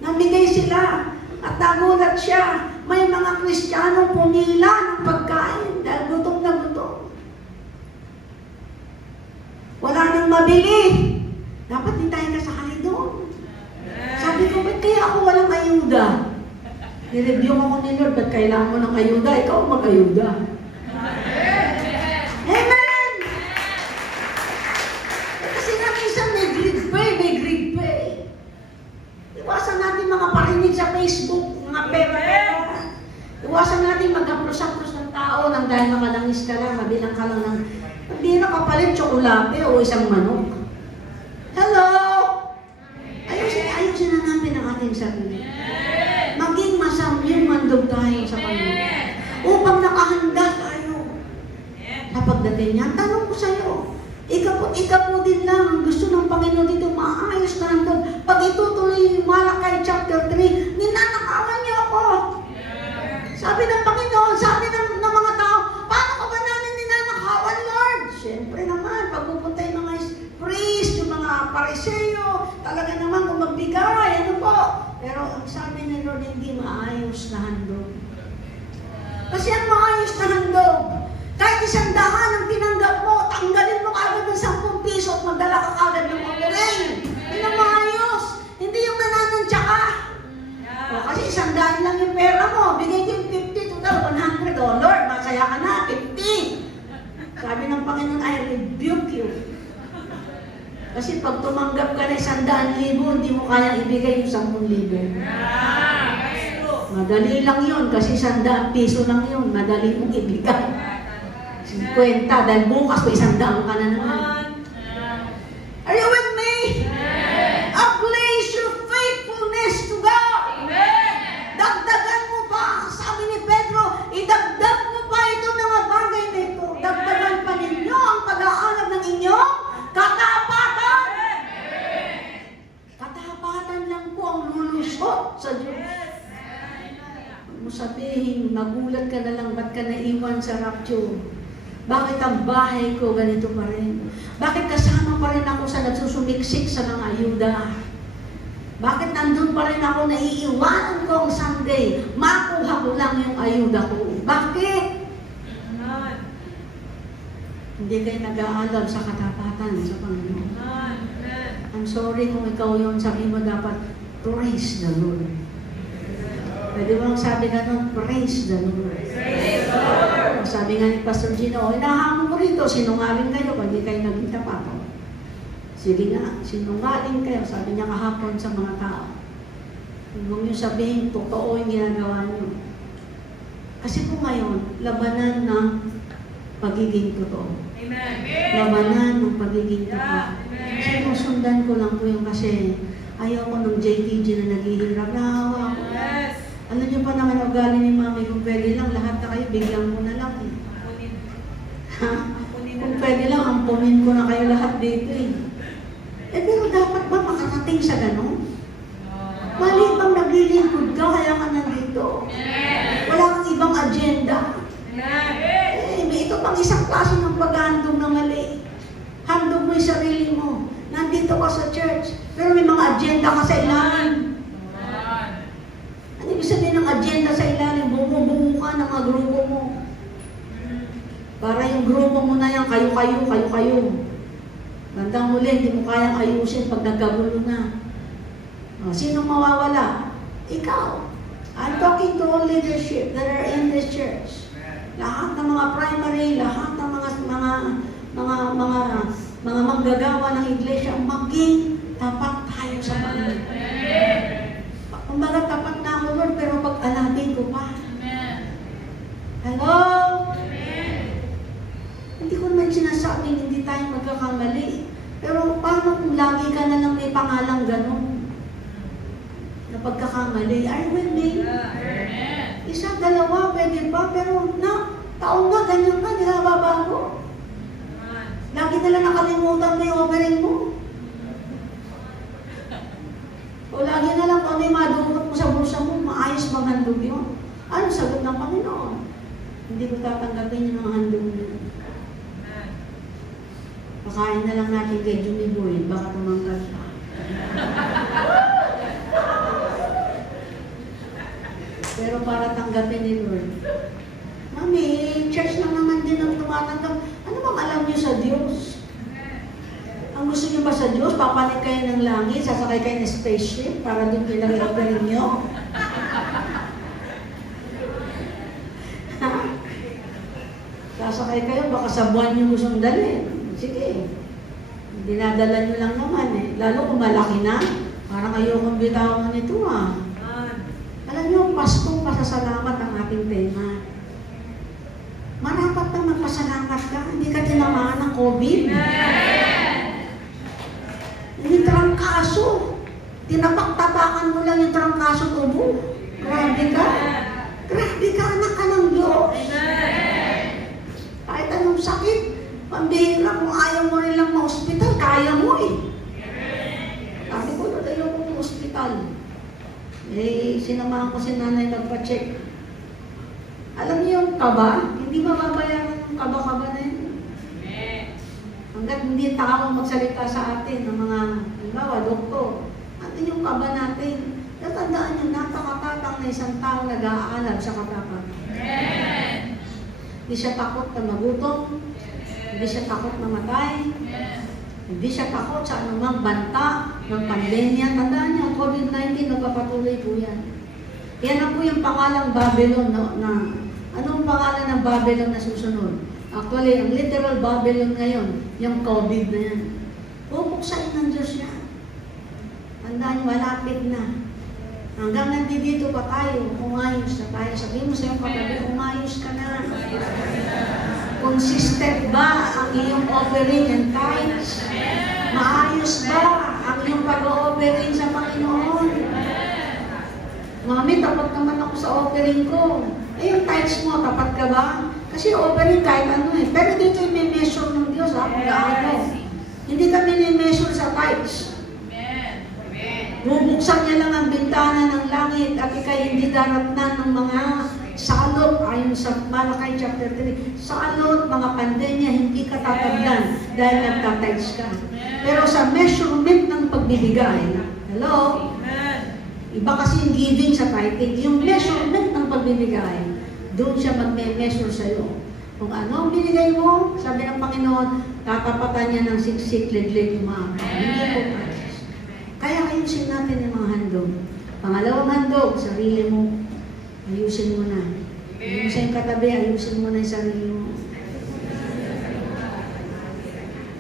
Namigay sila. At nagulat siya, may mga Kristiyano pumila ng pagkain dahil gutom na gutom. Wala nang mabili. Dapat din tayo kasakali doon. Sabi ko, ba't kaya ako walang ayuda? Nireview ako ni Lord, ba't kailangan mo ng ayuda? Ikaw mag-ayuda. Amen! Kasi na minsan may greed pay. Iwasan natin mga parinig sa Facebook, mga pera. Iwasan natin mag-apros-apros ng tao nang dahil makalangis ka lang, mabilang ka lang ng hindi na kapalit tsokolate o isang manok. Hello! Ayusin na natin ang ating sarili. Maging masamyang mandog tayo sa Panginoon. Upang nakahanda tayo. Sa pagdating niya, tanong ko sa iyo, ikaw po din lang ang gusto ng Panginoon dito, maayos na handog. Pag itutuloy yung Malakay chapter 3, ninanakawan niyo ako. Sabi ng Panginoon, sabi ng mga tao, paano ka ba namin ninanakawan, Lord? Siyempre naman, pag pupunta yung mga priest, yung mga pariseo, talaga naman kung magbigay, ano po. Pero ang sabi ni Lord, hindi maayos na handog. Kasi ang maayos na handog, kahit 100 ang tinanggap mo, tanggalin mo agad ng 10 piso at magdala ka agad ng offering. Yun ang maayos. Hindi yung nananansya ka. O, kasi 100 lang yung pera mo, bigay ko yung 50, total $100. Lord, masaya ka na, 50. Sabi ng Panginoon, I rebuke you. Kasi pag tumanggap ka na 100,000, hindi mo kaya ibigay yung 10,000. Madali lang yun, kasi 100 piso lang yun. Madali mong ibigay. 50, dahil bukas pa 100 ka na naman. Are you with me? Place your faithfulness to God. Dagdagan mo pa. Sabi ni Pedro, idagdag mo pa ito mga bagay na ito. Dagdagan pa ninyo ang pag-aalab ng inyong katapatan. Katapatan lang po ang lulusot sa Diyos. Mo sabihin, magulat ka na lang, ba't ka naiwan sa rapture? Bakit ang bahay ko ganito pa rin? Bakit kasama pa rin ako sa nagsusumiksik sa mga ayuda? Bakit nandun pa rin ako naiiwanan ko ang Sunday? Makuha ko lang yung ayuda ko. Bakit? Hindi kayo nag-aalab sa katapatan sa Panginoon. I'm sorry kung ikaw yun, sabi mo dapat, praise the Lord. Pwede mo lang sabi ganun, praise the Lord. Praise the Lord. Sabi nga ni Pastor Gino, inahamon ko rito, sinungaling kayo, pag di kayo nagkita pa ako. Sige nga, sinungaling kayo, sabi niya kahapon sa mga tao. Huwag niyo sabihin, totoo yung ginagawa niyo. Kasi po ngayon, labanan ng pagiging totoo. Amen. Labanan ng pagiging totoo. Sinusundan ko lang po yung kasi ayaw ko ng JTG na naghihirap, nahawa ko. Alam niyo pa naman ugali ni Mami, kung pwede lang, lahat na kayo, bigyan ko na lang eh. Ha? Kung pwede lang, ampunin ko na kayo lahat dito eh. Pero dapat ba makarating sa gano'n? Mali bang naglilingkod ka, kaya ka nandito? Wala kang ibang agenda. Ito pang isang klase ng paghahandog na mali. Handog mo yung sarili mo. Nandito ka sa church, pero may mga agenda ka sa ilalim. Ano ibig sabihin ng agenda sa ilalim? Bumubuo ka ng mga grupo mo. Para yung grupo mo na yan, kayo-kayo. Bandang huli, hindi mo kayang ayusin pag nagkagulo na. Sino mawawala? Ikaw. I'm talking to all leadership that are in this church. Lahat ng mga primary, lahat ng mga manggagawa ng iglesia, maging tapat tayo sa Panginoon. Kumbaga tapat na ako, Lord, pero pag-alabin ko pa. Hello? Hindi ko naman sinasabing hindi tayo magkakamali. Pero paano kung lagi ka na lang may pangalang gano'n? Na pagkakamali, are you with me? Isa, dalawa, pwede pa, pero taon na, ganyan ka, hindi na babago. Lagi nila nakalimutan mo yung offering mo. O lagi na lang kung ano yung madukot mo sa bulsa mo, maayos bang handog yun? Ano sagot ng Panginoon? Hindi ko tatanggapin yung mga handog niyo. Pakain na lang natin kay Jimmy Boy, baka tumangkal siya. Pero para tanggapin ni Lord. Mami, church lang naman din ang tumatanggap. Ano bang alam niyo sa Diyos? Ang gusto niyo ba sa Diyos? Papalit kayo ng langit, sasakay kayo ng spaceship para doon pinag-i-operin niyo? Sasakay kayo, baka sa buwan niyo gustong dalhin. Sige. Dinadala niyo lang naman eh. Lalo kung malaki na, parang ayokong bitawan nito ah. Alam niyo, Paskong pasasalamat ang ating tema. Marapat na magpasalamat ka, hindi ka tinamaan ng COVID. Hindi trangkaso. Tinapak-tapakan mo lang yung trangkaso tubo. Grabe ka. Grabe ka, anak ka ng Diyos. Kahit anong sakit, pambihira kung ayaw mo rin lang ma-hospital, kaya mo eh. Sabi ko, ayaw ko ma-hospital. Eh, sinamahan ko si nanay nagpa-check. Alam niyo yung kaba, hindi mababayaran yung kaba-kaba na yun. Hanggat hindi tao magsalita sa atin ng mga, halimbawa, doktor, atin yung kaba natin. Natandaan niyo, napakatatang na isang tao nag-aalab sa katapat. Hindi siya takot na magutom, hindi siya takot na matay, hindi siya takot sa anumang banta ng pandemya. Tandaan niyo, ang COVID-19, nagpapatuloy po yan. Yan na po yung pangalang Babylon na anong pangalan ng Babylon na susunod? Actually, ang literal Babylon ngayon, yung COVID na yan. Pupuksain ng Diyos yan. Tandaan niyo, malapit na. Hanggang nandito pa tayo, umayos na tayo. Sabihin mo sa iyong katabi, umayos ka na. Consistent ba ang iyong offering and tithes? Maayos ba ang iyong pag-offering sa Panginoon? Mami, tapat naman ako sa offering ko. Eh, yung tithes mo, tapat ka ba? Kasi offering kahit ano eh. Pero dito yung may measure ng Diyos, ha? Kung gaano. Hindi kami ni-measure sa tithes. Bubuksan niya lang ang bintana ng langit at ikay hindi daratnan ng mga salot ayon sa Malakay chapter 3. Salot, mga pandemya, hindi ka tatagdan dahil nagtatides ka. Pero sa measurement ng pagbibigay, hello? Iba kasi yung giving sa tithing. Yung measurement ng pagbibigay, doon siya magme-measure sa'yo. Kung ano ang binigay mo, sabi ng Panginoon, tatapatan niya ng siksik, ledled, umama. Hindi po tayo. Kaya ayusin natin yung mga handog. Pangalawang handog, sarili mo. Ayusin mo na. Yung sa yung katabi, ayusin mo na yung sarili mo.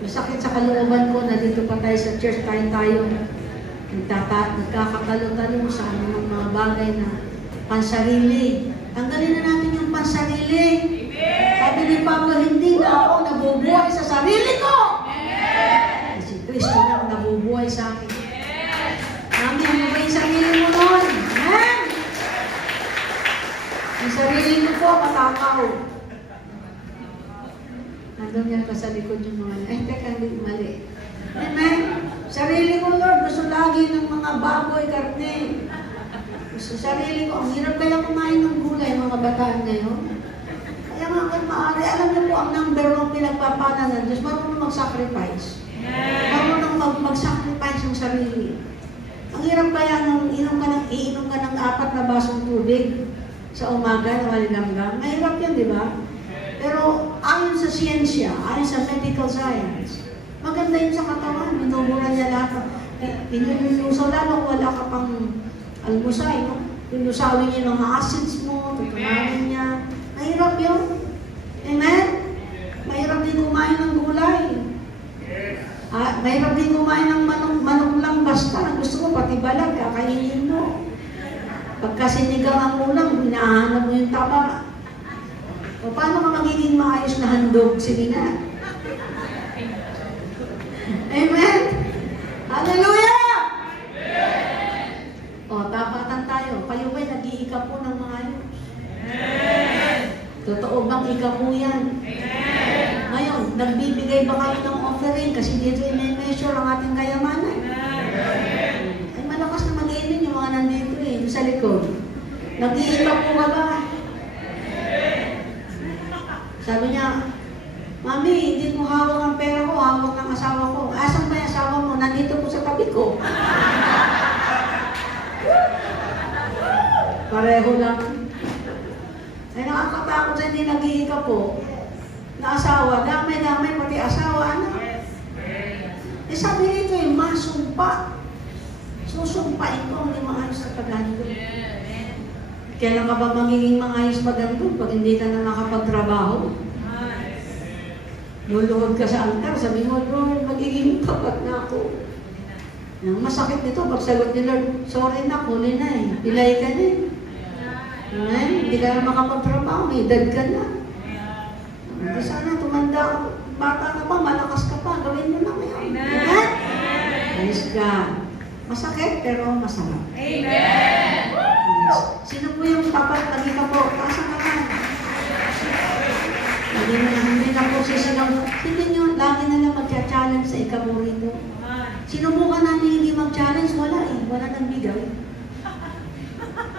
Masakit sa kalooban ko na dito pa tayo sa church, tayo nagkakatalo-talo sa mga bagay na pansarili. Tanggalin na natin yung pansarili. Sabi ni Pablo, hindi na ako nabubuhay sa sarili ko. Si Kristo na nabubuhay sa akin. Mami, ano ba yung sarili mo nun? Amen? Ang sarili ko po, matakaw. Nandun yan pa sa likod yung mga, teka, hindi mali. Amen? Sarili ko, Lord, gusto lagi ng mga baboy, karne. Gusto sarili ko, ang hirap kaya kumain ng gulay, mga bataan ngayon. Kaya nga, hanggang maaari, alam niyo po, ang number one pinagpapala ng Diyos, marunong mag-sacrifice. Marunong mag-sacrifice yung sarili. Ang hirap kaya nung iinom ka ng 4 na basong tubig sa umaga na maligamgam. Mahirap yan, di ba? Pero ayon sa siyensya, ayon sa medical science, maganda yun sa katawan. Minumura niya lahat. Pinulusaw lalo kung wala ka pang almusay. No? Pinusawin niya ng acids mo, tutunanin niya. Mahirap yun. Amen? Mahirap din kumain ng gulay. Mahirap din kumain ng manok lang basta. Gusto ko pati balag, kakainin mo. Pagka sinigang ang ulam, hinahanap mo yung taba. O paano ka magiging maayos na handog? Sige na. Amen? Hallelujah! O, tapatan tayo. Kayo ba'y nag-iika po ng mga ayos? Totoo bang ika po yan? Ngayon, nagbibigay ba kayo ng offering? Kasi dito i-measure ang ating kayamanan. Ay, malakas na mag-iinin yung mga nandito sa likod. Nag-iika po ka ba? Sabi niya, Mami, hindi ko hawak ang pera ko, hawak ng asawa ko. Asan ba yung asawa mo? Nandito po sa tabi ko. Pareho lang. Ay nakakatakot sa hindi nag-iika po. Na asawa, damay-damay pati asawa, ano? Eh sabi nito yung masumpa. Susumpain ko, hindi maayos na pag-andun. Kailan ka ba magiging maayos pag-andun pag hindi ka na nakapagtrabaho? Luluhod ka sa altar, sabi mo, Lord, magiging tapat na ako. Ang masakit nito, pagsagot ni Lord, sorry na, huli na eh. Pilay ka na eh. Amen? Hindi ka na makapagtrabaho, may edad ka na. Hindi sana, tumanda ka, bata ka pa, malakas ka pa, gawin mo na ngayon. Amen? Praise God. Masakit, pero masarap. Amen! Sino po yung tapat? Lagi ka po, taas ang naman. Hindi na po sisigaw. Hindi nyo, lagi na lang mag-challenge sa ikaw rito. Sinubukan namin hindi mag-challenge, wala eh. Wala nang bigay.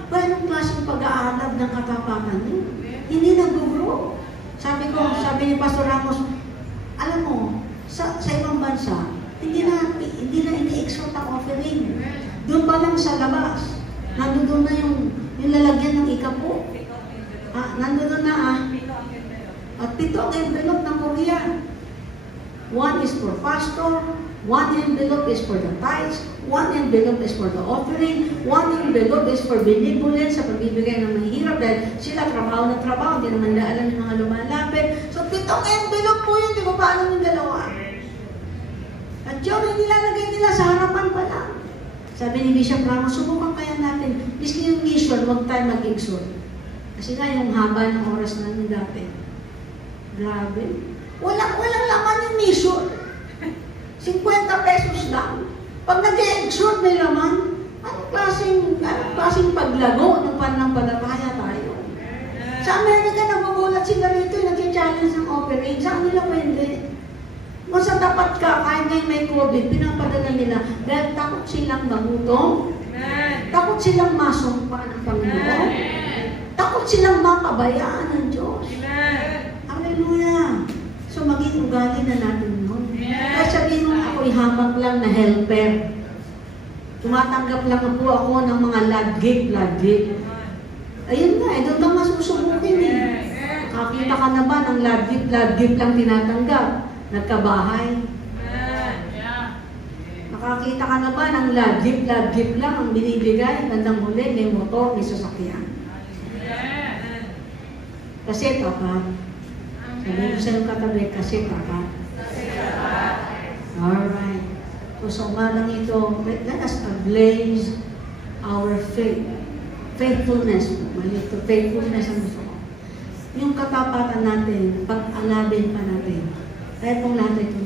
Anong klaseng pag-aalab ng katapatan niyo? Hindi nag-grow. Sabi ni Pastor Ramos, alam mo, sa ibang bansa, hindi na ini-exhort ang offering. Doon pa lang sa labas. Nandun na yung lalagyan ng ikapo. Nandun na At 7 ang envelope ng Korea. 1 is for pastor, 1 envelope is for the tithes, 1 envelope is for the offering, 1 envelope is for benevolence sa pagbibigay ng mahirap dahil sila trabaho na trabaho, hindi naman nila alam yung mga lumalapit. So 7 envelope po yun, di ko pa alam yung dalawa. At yun, hindi nilalagay nila sa harapan pa lang. Sabi ni Bishop Ramos, subukan kaya natin, miski yung mission, huwag tayo mag-exhort. Kasi nga yung haba ng oras namin dati. Grabe. Walang laman yung mission. 50 pesos lang. Pag nag-exhort may laman, anong klaseng paglago ng pananampalataya tayo? Sa Amerika, nagugulat sila rito, nag-challenge ng offering. Sa kanila pwede. Kung sa tapat ka, kahit ngayon may COVID, pinapadala nila dahil takot silang magutom, takot silang masumpa ng Panginoon, takot silang mapabayaan ng Diyos. Hallelujah! So maging ugali na natin yun. Kaya sabihin mo, ako'y hamak lang na helper. Tumatanggap lang po ako ng mga lad-gift. Ayun na, doon ka masusubukin eh. Nakakita ka na ba ng lad-gift lang tinatanggap? Nagkabahay. Nakakita ka na ba ng lad-gift lang ang binibigay? Bandang huli, may motor, may sasakyan. Kasi tapat. Sabi ko sa iyong katabi, kasi tapat. Alright. So sa umalang ito, let us ablaze our faith. Faithfulness. Mali ito, faithfulness ang gusto ko. Yung katapatan natin, pag-alabin pa natin. Kaya kung lahat ito